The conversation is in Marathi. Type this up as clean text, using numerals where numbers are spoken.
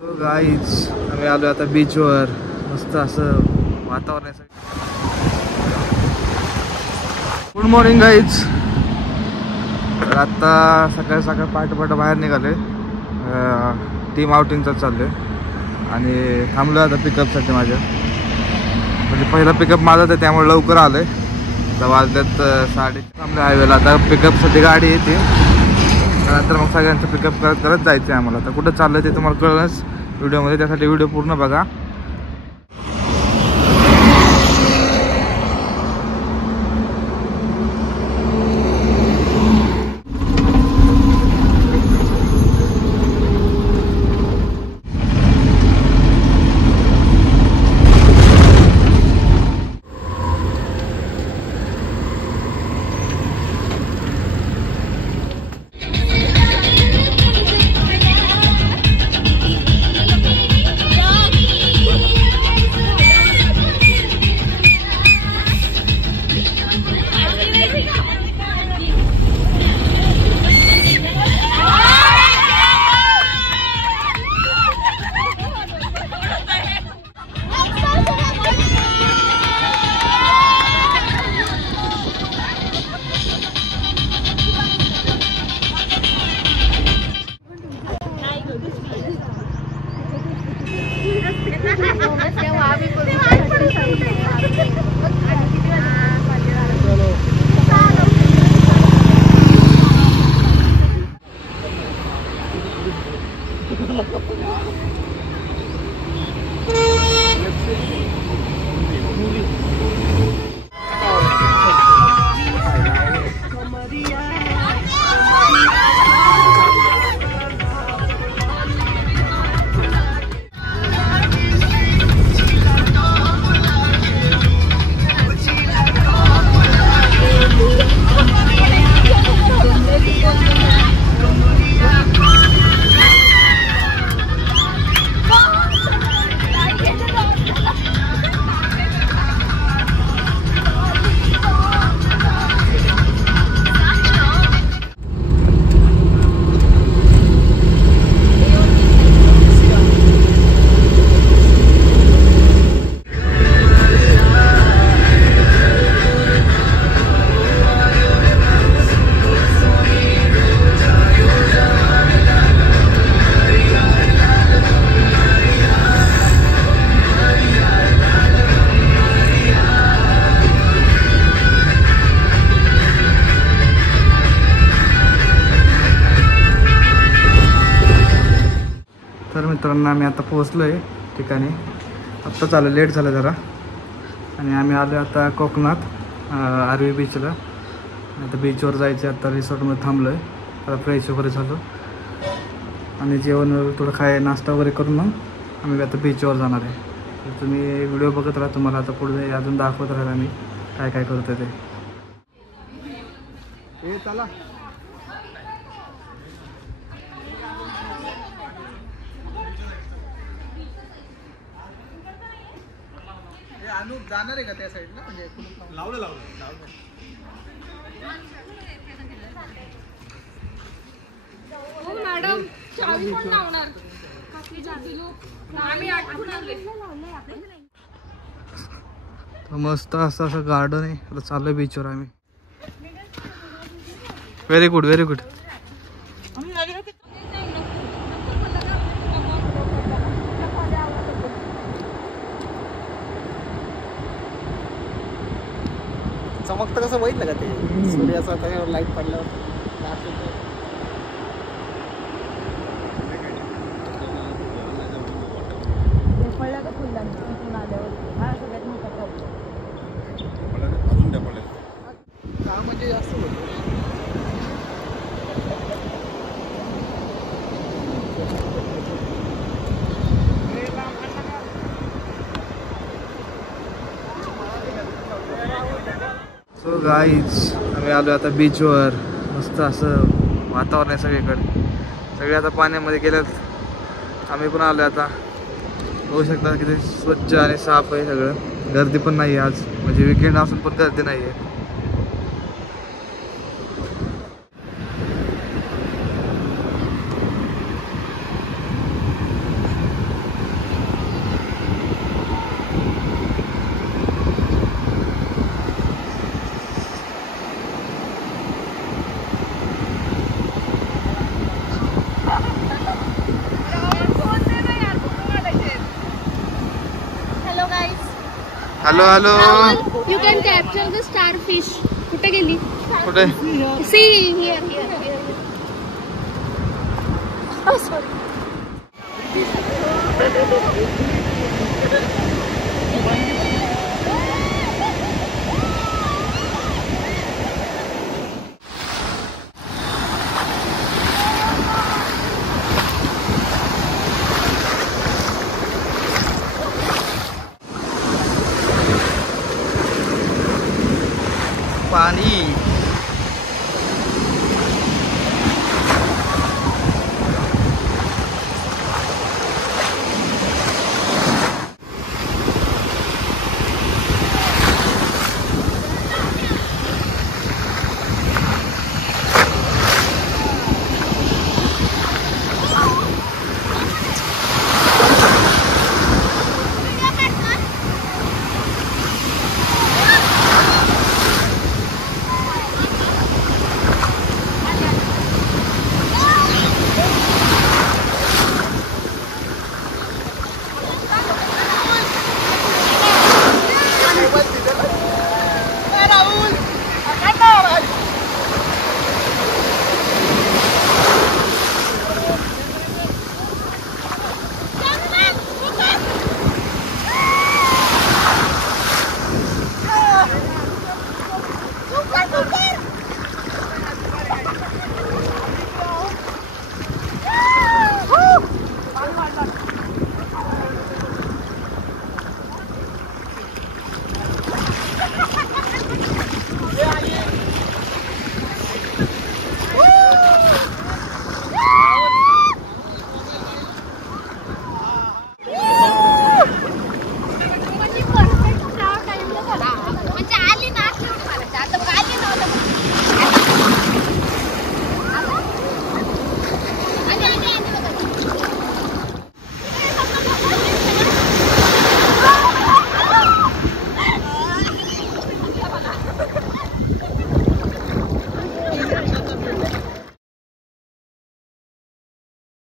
सो गाईज आम्ही आलो आता बीचवर. मस्त असं वातावरण आहे. Good morning guys. तर आत्ता सकाळ सकाळ पहाटे बाहेर निघाले. टीम आउटिंगचा चालले आणि थांबलो आता पिकअपसाठी. माझ्या म्हणजे पहिला पिकअप माझा तर त्यामुळे लवकर आलं आहे. तर वाजल्यात 6:30. थांबले हायवेला. आता पिकअपसाठी गाडी येते. त्यानंतर मग सगळ्यांचं पिकअप करत जायचं आहे आम्हाला. तर कुठं चाललं आहे ते तुम्हाला कळलंच व्हिडिओमध्ये. त्यासाठी व्हिडिओ पूर्ण बघा. तर मित्रांनो आम्ही आता पोहोचलो आहे ठिकाणी. आत्ताच आलं, लेट झालं जरा. आणि आम्ही आलो आता कोकणात आरवी बीचला. आता बीचवर जायचं. आता रिसॉर्टमध्ये थांबलो आहे. आता फ्रेश वगैरे झालो आणि जेवण वगैरे थोडं नाश्ता वगैरे करून मग आम्ही आता बीचवर जाणार आहे. तर तुम्ही व्हिडिओ बघत राहा. तुम्हाला आता पुढे अजून दाखवत राहाल आम्ही काय काय करतो ते. चला अनुप जाणार आहे का त्या साईडला? म्हणजे लावलं हो मॅडम. चावी कोण लावणार? मस्त असं गार्डन आहे. आता चाललोय बीचवर आम्ही. Very good very good. चमकतं कसं बघितलं का ते सूर्याचा त्याच्यावर लाईट पडल्यावर. म्हणजे जास्त होतं. सो गाईज आम्ही आलो आता बीचवर. मस्त असं वातावरण आहे सगळीकडे. सगळे आता पाण्यामध्ये गेल्यात. आम्ही पण आलो आता. बघू शकता किती स्वच्छ आणि साफ आहे सगळं. गर्दी पण नाही आहे आज. म्हणजे विकेंड असून पण गर्दी नाही आहे. Hello hello. You can capture the star fish. कुठे गेली? कुठे? See here here. Oh, sorry.